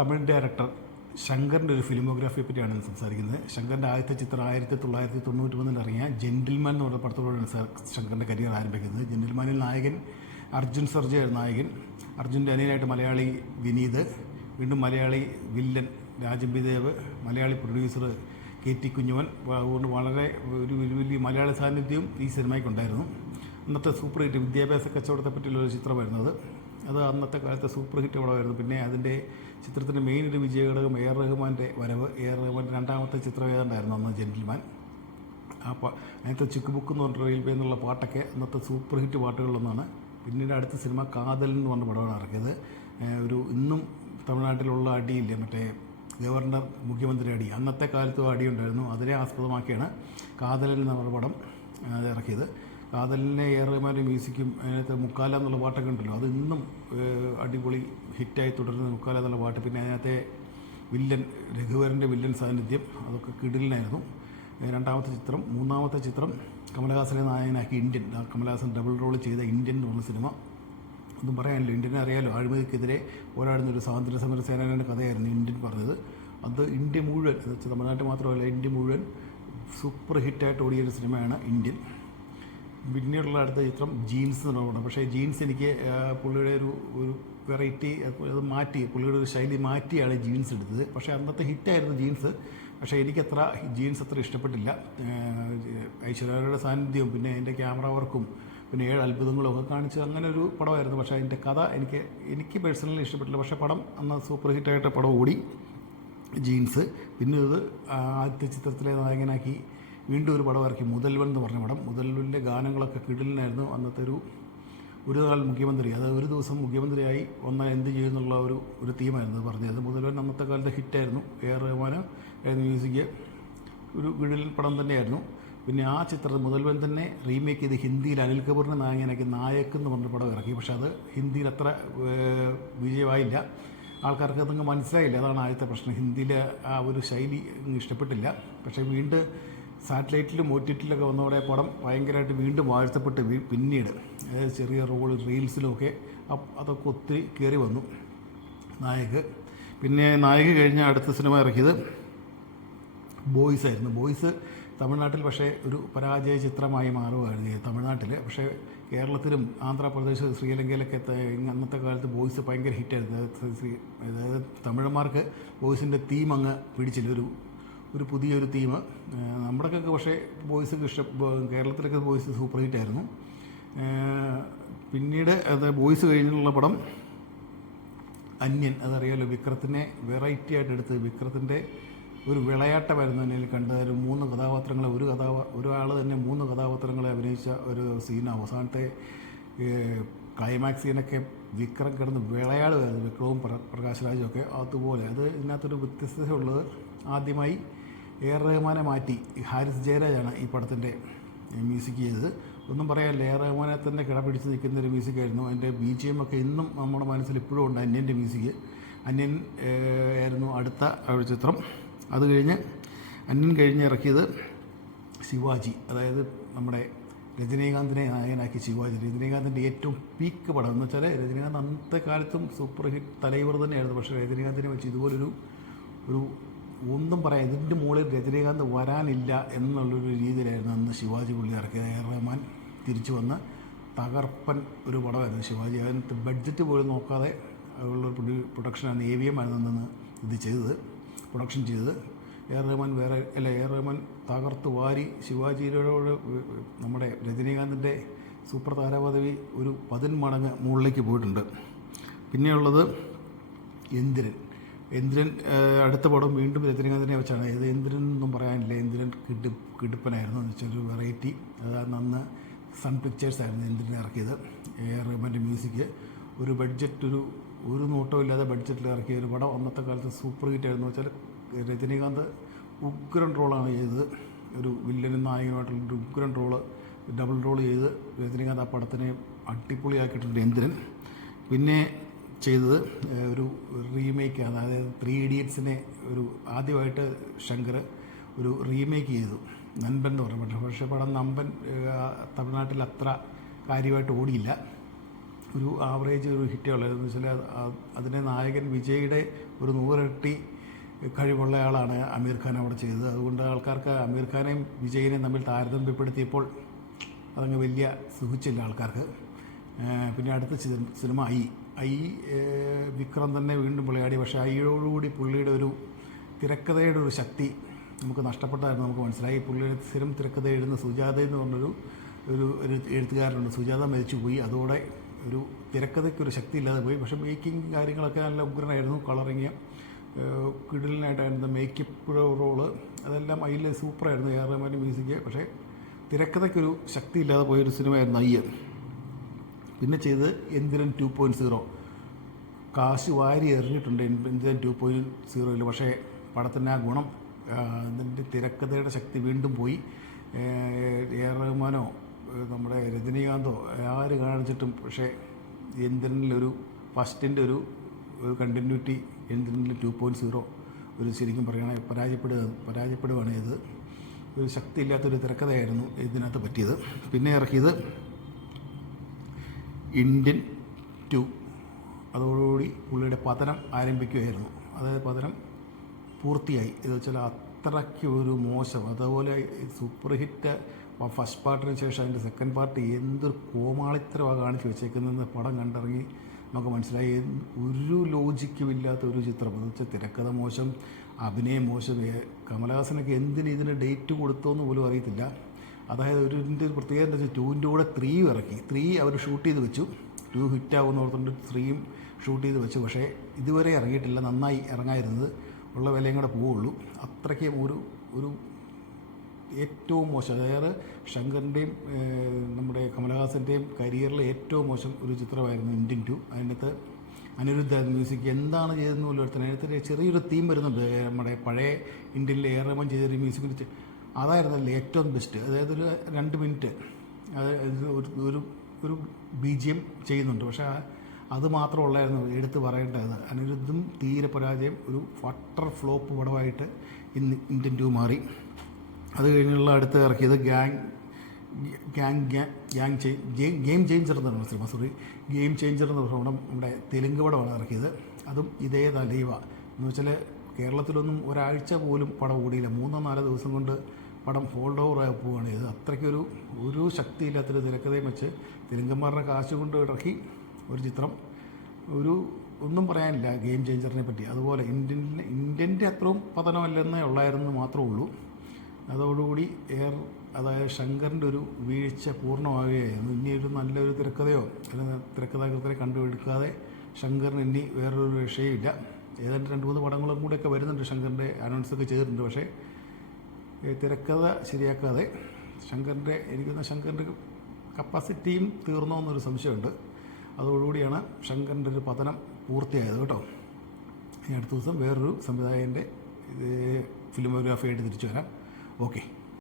Tamil director ശങ്കറിൻ്റെ ഒരു ഫിലിമോഗ്രാഫിയെ പറ്റിയാണ് സംസാരിക്കുന്നത്. ശങ്കറിൻ്റെ ആദ്യത്തെ ചിത്രം 1993 ഇറങ്ങിയ ജെൻറ്റിൽമാൻ എന്ന് പറഞ്ഞ പടത്തോടെയാണ് ശങ്കറിൻ്റെ കരിയർ ആരംഭിക്കുന്നത്. ജെൻറ്റിൽമാനിൽ നായകൻ അർജുൻ സർജയായിരുന്നു നായകൻ. അർജുൻ്റെ അനിയനായിട്ട് മലയാളി വിനീത്, വീണ്ടും മലയാളി വില്ലൻ രാജംബി ദേവ്, മലയാളി പ്രൊഡ്യൂസർ KT കുഞ്ഞുമൻ. അതുകൊണ്ട് വളരെ ഒരു വലിയ മലയാള സാന്നിധ്യവും ഈ സിനിമയ്ക്കുണ്ടായിരുന്നു. അന്നത്തെ സൂപ്പർ ഹിറ്റ് വിദ്യാഭ്യാസ കച്ചവടത്തെ പറ്റിയുള്ളൊരു ചിത്രമായിരുന്നത്. അത് അന്നത്തെ കാലത്തെ സൂപ്പർ ഹിറ്റ് പടമായിരുന്നു. പിന്നെ അതിൻ്റെ ചിത്രത്തിൻ്റെ മെയിൻ ഒരു വിജയഘടകം AR റഹ്മാൻ്റെ വരവ്. AR റഹ്മാൻ്റെ രണ്ടാമത്തെ ചിത്രം ഏതാണ്ടായിരുന്നു അന്ന് ജെൻറ്റിൽമാൻ. അതിനകത്തെ ചിക്ക് ബുക്ക് എന്ന് പറഞ്ഞ റെയിൽവേ എന്നുള്ള പാട്ടൊക്കെ അന്നത്തെ സൂപ്പർ ഹിറ്റ് പാട്ടുകളിലൊന്നാണ്. പിന്നീട് അടുത്ത സിനിമ കാതൽ എന്ന് പറഞ്ഞ പടമാണ് ഇറക്കിയത്. ഒരു ഇന്നും തമിഴ്നാട്ടിലുള്ള അടിയില്ലേ, മറ്റേ ഗവർണർ മുഖ്യമന്ത്രി അടി, അന്നത്തെ കാലത്തും അടിയുണ്ടായിരുന്നു. അതിനെ ആസ്പദമാക്കിയാണ് കാതലൻ എന്ന് പറഞ്ഞ പടം അത് ഇറക്കിയത്. കാതലിനെ AR റഹ്മാൻ്റെ മ്യൂസിക്കും അതിനകത്ത് മുക്കാല എന്നുള്ള പാട്ടൊക്കെ ഉണ്ടല്ലോ, അത് ഇന്നും അടിപൊളി ഹിറ്റായി തുടരുന്ന മുക്കാല എന്നുള്ള പാട്ട്. പിന്നെ അതിനകത്തെ വില്ലൻ രഘുവരൻ്റെ വില്ലൻ സാന്നിധ്യം അതൊക്കെ കിടിലനായിരുന്നു. രണ്ടാമത്തെ ചിത്രം. മൂന്നാമത്തെ ചിത്രം കമലഹാസനെ നായകനാക്കി ഇന്ത്യൻ, കമലഹാസൻ ഡബിൾ റോൾ ചെയ്ത ഇന്ത്യൻ എന്ന് പറഞ്ഞ സിനിമ. ഒന്നും പറയാനില്ല, ഇന്ത്യനെ അറിയാലോ, അഴിമതിക്കെതിരെ പോരാടുന്ന ഒരു സ്വാതന്ത്ര്യ സമര സേനാനിയുടെ കഥയായിരുന്നു ഇന്ത്യൻ പറഞ്ഞത്. അത് ഇന്ത്യ മുഴുവൻ, എന്ന് വെച്ചാൽ തമിഴ്നാട്ടിൽ മാത്രമല്ല ഇന്ത്യ മുഴുവൻ സൂപ്പർ ഹിറ്റായിട്ട് ഓടിയൊരു സിനിമയാണ് ഇന്ത്യൻ. പിന്നീടുള്ള അടുത്ത ചിത്രം ജീൻസ് എന്ന് പറയുന്നത്. പക്ഷേ ജീൻസ് എനിക്ക് പുള്ളിയുടെ ഒരു വെറൈറ്റി, അത് മാറ്റി, പുള്ളിയുടെ ഒരു ശൈലി മാറ്റിയാണ് ജീൻസ് എടുത്തത്. പക്ഷേ അന്നത്തെ ഹിറ്റായിരുന്നു ജീൻസ്. പക്ഷേ എനിക്കത്ര ജീൻസ് അത്ര ഇഷ്ടപ്പെട്ടില്ല. ഐശ്വര്യയുടെ സാന്നിധ്യവും പിന്നെ അതിൻ്റെ ക്യാമറ വർക്കും പിന്നെ 7 അത്ഭുതങ്ങളും ഒക്കെ കാണിച്ച് അങ്ങനെ ഒരു പടമായിരുന്നു. പക്ഷേ അതിൻ്റെ കഥ എനിക്ക് പേഴ്സണലി ഇഷ്ടപ്പെട്ടില്ല. പക്ഷേ പടം അന്ന് സൂപ്പർ ഹിറ്റായിട്ട് പടം ഓടി ജീൻസ്. പിന്നെ ഇത് ആദ്യത്തെ ചിത്രത്തിലെ നായകനാക്കി വീണ്ടും ഒരു പടം ഇറക്കി, മുതൽവൻ എന്ന് പറഞ്ഞ പടം. മുതൽവൻ്റെ ഗാനങ്ങളൊക്കെ കിടിലനായിരുന്നു. അന്നത്തെ ഒരു നാൾ മുഖ്യമന്ത്രി, അത് ഒരു ദിവസം മുഖ്യമന്ത്രിയായി വന്നാൽ എന്ത് ചെയ്യുന്നുള്ള ഒരു തീമായിരുന്നു പറഞ്ഞത്. മുതൽവൻ അന്നത്തെ കാലത്തെ ഹിറ്റായിരുന്നു. AR റഹ്മാൻ മ്യൂസിക്, ഒരു കിടിലൻ പടം തന്നെയായിരുന്നു. പിന്നെ ആ ചിത്രം മുതൽവൻ തന്നെ റീമേക്ക് ചെയ്ത് ഹിന്ദിയിൽ അനിൽ കപൂറിനെ നായകനാക്കി നായക് എന്ന് പറഞ്ഞ പടം ഇറക്കി. പക്ഷെ അത് ഹിന്ദിയിൽ അത്ര വിജയമായില്ല, ആൾക്കാർക്ക് അതങ്ങ് മനസ്സിലായില്ല. അതാണ് ആദ്യത്തെ പ്രശ്നം. ഹിന്ദിയിലെ ആ ഒരു ശൈലി ഇഷ്ടപ്പെട്ടില്ല. പക്ഷേ വീണ്ടും സാറ്റലൈറ്റിലും OTTയിലൊക്കെ വന്നതോടെ പടം ഭയങ്കരമായിട്ട് വീണ്ടും വാഴ്ത്തപ്പെട്ട് പിന്നീട് അതായത് ചെറിയ റോൾ റീൽസിലുമൊക്കെ അതൊക്കെ ഒത്തിരി കയറി വന്നു നായക്. പിന്നെ നായക് കഴിഞ്ഞ അടുത്ത സിനിമ ഇറക്കിയത് ബോയ്സ് ആയിരുന്നു. ബോയ്സ് തമിഴ്നാട്ടിൽ പക്ഷേ ഒരു പരാജയ ചിത്രമായി മാറുകയായിരുന്നു തമിഴ്നാട്ടിൽ. പക്ഷേ കേരളത്തിലും ആന്ധ്രാപ്രദേശ്, ശ്രീലങ്കയിലൊക്കെ അന്നത്തെ കാലത്ത് ബോയ്സ് ഭയങ്കര ഹിറ്റായിരുന്നു. അതായത് തമിഴന്മാർക്ക് ബോയ്സിൻ്റെ തീം അങ്ങ് പിടിച്ചില്ല, ഒരു പുതിയൊരു തീം. നമ്മുടെയൊക്കെ പക്ഷേ ബോയ്സൊക്കെ കേരളത്തിലൊക്കെ ബോയ്സ് സൂപ്പർ ഹിറ്റായിരുന്നു. പിന്നീട് അത് ബോയ്സ് കഴിഞ്ഞുള്ള പടം അന്യൻ, അതറിയാലോ, വിക്രത്തിനെ വെറൈറ്റി ആയിട്ട് എടുത്ത് വിക്രത്തിൻ്റെ ഒരു വിളയാട്ടമായിരുന്നു എന്നിൽ കണ്ടത്. 3 കഥാപാത്രങ്ങളെ ഒരാൾ തന്നെ 3 കഥാപാത്രങ്ങളെ അഭിനയിച്ച ഒരു സീനാണ്. അവസാനത്തെ ക്ലൈമാക്സ് സീനൊക്കെ വിക്രം കിടന്ന് വിളയാടുമായിരുന്നു, വിക്രവും പ്രകാശ് രാജും ഒക്കെ. അതുപോലെ ഇതിനകത്തൊരു വ്യത്യസ്തതയുള്ളത്, ആദ്യമായി AR റഹ്മാനെ മാറ്റി ഹാരിസ് ജയരാജാണ് ഈ പടത്തിൻ്റെ മ്യൂസിക് ചെയ്തത്. ഒന്നും പറയാനില്ല, AR റഹ്മാനെ തന്നെ കിടപിടിച്ച് നിൽക്കുന്നൊരു മ്യൂസിക്കായിരുന്നു. അതിൻ്റെ BGM ഒക്കെ ഇന്നും നമ്മുടെ മനസ്സിൽ ഇപ്പോഴും ഉണ്ട്. അന്യൻ്റെ മ്യൂസിക്. അന്യൻ ആയിരുന്നു അടുത്ത ഒരു ചിത്രം. അത് കഴിഞ്ഞ് അന്യൻ കഴിഞ്ഞ് ഇറക്കിയത് ശിവാജി, അതായത് നമ്മുടെ രജനീകാന്തിനെ നായകനാക്കി ശിവാജി. രജനീകാന്തിൻ്റെ ഏറ്റവും പീക്ക് പടം എന്ന് വെച്ചാൽ രജനീകാന്ത് അന്നത്തെ കാലത്തും സൂപ്പർ ഹിറ്റ് തലൈവർ തന്നെയായിരുന്നു. പക്ഷേ രജനീകാന്തിനെ വെച്ച് ഇതുപോലൊരു ഒന്നും പറയാം, ഇതിൻ്റെ മുകളിൽ രജനീകാന്ത് വരാനില്ല എന്നുള്ളൊരു രീതിയിലായിരുന്നു അന്ന് ശിവാജി പുള്ളി ഇറക്കിയത്. AR റഹ്മാൻ തിരിച്ചു വന്ന് തകർപ്പൻ ഒരു പടമായിരുന്നു ശിവാജി. അതിനകത്ത് ബഡ്ജറ്റ് പോലും നോക്കാതെ ഉള്ളൊരു പ്രൊഡക്ഷനാണ്. AVM ആയിരുന്നു ഇത് പ്രൊഡക്ഷൻ ചെയ്തത്. AR റഹ്മാൻ തകർത്ത് വാരി ശിവാജിയോട് നമ്മുടെ രജനീകാന്തിൻ്റെ സൂപ്പർ താരപദവി ഒരു 10 മടങ്ങ് മുകളിലേക്ക് പോയിട്ടുണ്ട്. പിന്നെയുള്ളത് എந்திരൻ അടുത്ത പടം വീണ്ടും രജനീകാന്തിനെ വെച്ചാണ്. ഇത് എந்திരൻ ഒന്നും പറയാനില്ല, എந்திരൻ കിടുപ്പനായിരുന്നു. എന്ന് വെച്ചാൽ ഒരു വെറൈറ്റി. അതാണ് അന്ന് സൺ പിക്ചേഴ്സ് ആയിരുന്നു എந்திരനെ ഇറക്കിയത്. AR റഹ്മാൻ്റെ മ്യൂസിക്, ഒരു ബഡ്ജറ്റ് ഒരു നോട്ടമില്ലാതെ ബഡ്ജറ്റിൽ ഇറക്കിയ ഒരു പടം. അന്നത്തെ കാലത്ത് സൂപ്പർ ഹിറ്റായിരുന്നു. വെച്ചാൽ രജനീകാന്ത് ഉഗ്രൻ റോളാണ് ചെയ്തത്. ഒരു വില്ലനും നായകനുമായിട്ടുള്ളൊരു ഉഗ്രൻ റോള്, ഡബിൾ റോൾ ചെയ്ത് രജനീകാന്ത് ആ പടത്തിനെ അടിപൊളിയാക്കിയിട്ടുണ്ട് എந்திരൻ. പിന്നെ ചെയ്തത് ഒരു റീമേക്ക്, അതായത് 3 ഇഡിയറ്റ്സിനെ ആദ്യമായിട്ട് ശങ്കർ ഒരു റീമേക്ക് ചെയ്തു, നൻപൻ എന്ന് പറഞ്ഞ. പക്ഷേ പടം നമ്പൻ തമിഴ്നാട്ടിൽ അത്ര കാര്യമായിട്ട് ഓടിയില്ല. ഒരു ആവറേജ് ഒരു ഹിറ്റേ ഉള്ളതെന്ന് വെച്ചാൽ അതിനെ നായകൻ വിജയുടെ ഒരു 100 ഇരട്ടി കഴിവുള്ള ആളാണ് അമീർ ഖാൻ അവിടെ ചെയ്തത്. അതുകൊണ്ട് ആൾക്കാർക്ക് അമീർ ഖാനെയും വിജയിനെയും തമ്മിൽ താരതമ്യപ്പെടുത്തിയപ്പോൾ അതങ്ങ് വലിയ സുഖിച്ചില്ല ആൾക്കാർക്ക്. പിന്നെ അടുത്ത സിനിമ ഐ വിക്രം തന്നെ വീണ്ടും വിളയാടി. പക്ഷേ ഐയോടുകൂടി പുള്ളിയുടെ ഒരു തിരക്കഥയുടെ ഒരു ശക്തി നമുക്ക് നഷ്ടപ്പെട്ടായിരുന്നു നമുക്ക് മനസ്സിലായി. പുള്ളിയുടെ സ്ഥിരം തിരക്കഥ എഴുതുന്ന സുജാത എന്ന് പറഞ്ഞൊരു ഒരു എഴുത്തുകാരനുണ്ട്. സുജാത മരിച്ചു പോയി. അതോടെ ഒരു തിരക്കഥയ്ക്കൊരു ശക്തി ഇല്ലാതെ പോയി. പക്ഷേ മേക്കിംഗ് കാര്യങ്ങളൊക്കെ നല്ല ഉഗ്രനായിരുന്നു. കളറിങ് കിടിലനായിട്ടായിരുന്നു. മേക്കപ്പ് റോള് അതെല്ലാം അതിൽ സൂപ്പറായിരുന്നു. എ ആർ റഹ്മാൻ്റെ മ്യൂസിക്. പക്ഷേ തിരക്കഥയ്ക്കൊരു ശക്തി ഇല്ലാതെ പോയൊരു സിനിമയായിരുന്നു ഐ. പിന്നെ ചെയ്തത് എന്തിരൻ 2.0. കാശ് വാരി എറിഞ്ഞിട്ടുണ്ട് എന്തിരൻ 2.0. പക്ഷേ പടത്തിൻ്റെ ആ ഗുണം അതിൻ്റെ തിരക്കഥയുടെ ശക്തി വീണ്ടും പോയി. എ ആർ റഹ്മാനോ നമ്മുടെ രജനീകാന്തോ ആര് കാണിച്ചിട്ടും പക്ഷേ എന്തിരനിലൊരു ഫസ്റ്റിൻ്റെ ഒരു കണ്ടിന്യൂറ്റി എന്തിരനിൽ 2.0 ഒരു ശരിക്കും പറയുകയാണെങ്കിൽ പരാജയപ്പെടുകയാണ് ഇത്. ഒരു ശക്തിയില്ലാത്തൊരു തിരക്കഥയായിരുന്നു ഇതിനകത്ത് പറ്റിയത്. പിന്നെ ഇറക്കിയത് ഇന്ത്യൻ 2. അതോടുകൂടി പുള്ളിയുടെ പതനം ആരംഭിക്കുകയായിരുന്നു. അതായത് പതനം പൂർത്തിയായി. ഇത് വെച്ചാൽ അത്രയ്ക്ക് ഒരു മോശം, അതുപോലെ സൂപ്പർ ഹിറ്റ് ഫസ്റ്റ് പാർട്ടിന് ശേഷം അതിൻ്റെ സെക്കൻഡ് പാർട്ട് എന്തൊരു കോമാളിത്തരമാണ് കാണിച്ച് വെച്ചേക്കുന്നതെന്ന് പടം കണ്ടിറങ്ങി നമുക്ക് മനസ്സിലായി. ഒരു ലോജിക്കുമില്ലാത്ത ഒരു ചിത്രം. എന്ന് വെച്ചാൽ തിരക്കഥ മോശം, അഭിനയം മോശം. കമലഹാസനൊക്കെ എന്തിന് ഇതിന് ഡേറ്റ് കൊടുത്തോന്ന് പോലും അറിയത്തില്ല. അതായത് ഇതിൻ്റെ ഒരു പ്രത്യേകത എന്താ വെച്ചാൽ 2ൻ്റെ കൂടെ 3 ഇറക്കി. 3 അവർ ഷൂട്ട് ചെയ്ത് വെച്ചു. 2 ഹിറ്റാവുമെന്ന് ഓർത്തുകൊണ്ട് 3യും ഷൂട്ട് ചെയ്ത് വെച്ചു. പക്ഷേ ഇതുവരെ ഇറങ്ങിയിട്ടില്ല. നന്നായി ഇറങ്ങായിരുന്നത്. ഉള്ള വിലയും കൂടെ പോവുള്ളൂ. അത്രയ്ക്കും ഒരു ഏറ്റവും മോശം, അതായത് ശങ്കറിൻ്റെയും നമ്മുടെ കമലഹാസൻ്റെയും കരിയറിലെ ഏറ്റവും മോശം ഒരു ചിത്രമായിരുന്നു ഇന്ത്യൻ 2. അതിനകത്ത് അനിരുദ്ധ മ്യൂസിക് എന്താണ് ചെയ്തതെന്ന് പോലും എടുത്തത്. അതിനകത്ത് ചെറിയൊരു തീം വരുന്നുണ്ട്. നമ്മുടെ പഴയ ഇന്ത്യനിലെ എ ആർ റഹ്മാൻ ചെയ്തൊരു മ്യൂസിക്കിന് അതായിരുന്നല്ലേ ഏറ്റവും ബെസ്റ്റ്. അതായത് ഒരു 2 മിനിറ്റ് ഒരു BGM ചെയ്യുന്നുണ്ട്. പക്ഷേ അത് മാത്രമുള്ളായിരുന്നു എടുത്ത് പറയേണ്ടത്. അനിരുദ്ധം തീരെ പരാജയം. ഒരു ഫട്ടർ ഫ്ലോപ്പ് പടമായിട്ട് ഇന്ന് ഇന്ത്യൻ 2 മാറി. അത് കഴിഞ്ഞുള്ള അടുത്ത് ഇറക്കിയത് ഗെയിം ചേഞ്ചർ എന്നാണ് സിനിമ. ഗെയിം ചേഞ്ചർ എന്ന് പറഞ്ഞ പടം നമ്മുടെ തെലുങ്ക് പടമാണ് ഇറക്കിയത്. അതും ഇതേ തലൈവ എന്ന് വെച്ചാൽ കേരളത്തിലൊന്നും ഒരാഴ്ച പോലും പടം ഓടിയില്ല. 3-4 ദിവസം കൊണ്ട് പടം ഹോൾഡ് ഓവർ ആയി പോവുകയാണ് ചെയ്തത്. അത്രയ്ക്കൊരു ശക്തിയില്ലാത്തൊരു തിരക്കഥയും വെച്ച് തെലുങ്കന്മാരുടെ കാശ് കൊണ്ട് ഇറക്കി ഒരു ചിത്രം. ഒന്നും പറയാനില്ല ഗെയിം ചേഞ്ചറിനെ പറ്റി. അതുപോലെ ഇന്ത്യൻ്റെ അത്രയും പതനമല്ലെന്നേ ഉള്ളായിരുന്നു മാത്രമേ ഉള്ളൂ. അതോടുകൂടി അതായത് ശങ്കറിൻ്റെ ഒരു വീഴ്ച പൂർണ്ണമാവുകയായിരുന്നു. ഇനി ഒരു നല്ലൊരു തിരക്കഥയോ അല്ലെങ്കിൽ തിരക്കഥാകൃത്തിനെ കണ്ടുപിടിക്കാതെ ശങ്കറിന് ഇനി വേറൊരു രക്ഷയില്ല. ഏതാണ്ട് 2-3 പടങ്ങളും കൂടെയൊക്കെ വരുന്നുണ്ട്. ശങ്കറിൻ്റെ അനൗൺസൊക്കെ ചെയ്തിട്ടുണ്ട്. പക്ഷേ തിരക്കഥ ശരിയാക്കാതെ ശങ്കറിൻ്റെ കപ്പാസിറ്റിയും തീർന്നോ എന്നൊരു സംശയമുണ്ട്. അതോടുകൂടിയാണ് ശങ്കറിൻ്റെ ഒരു പതനം പൂർത്തിയായത് കേട്ടോ. ഇനി അടുത്ത ദിവസം വേറൊരു സംവിധായകൻ്റെ ഫിലിമോഗ്രാഫി ആയിട്ട് തിരിച്ചു വരാം. ഓക്കെ.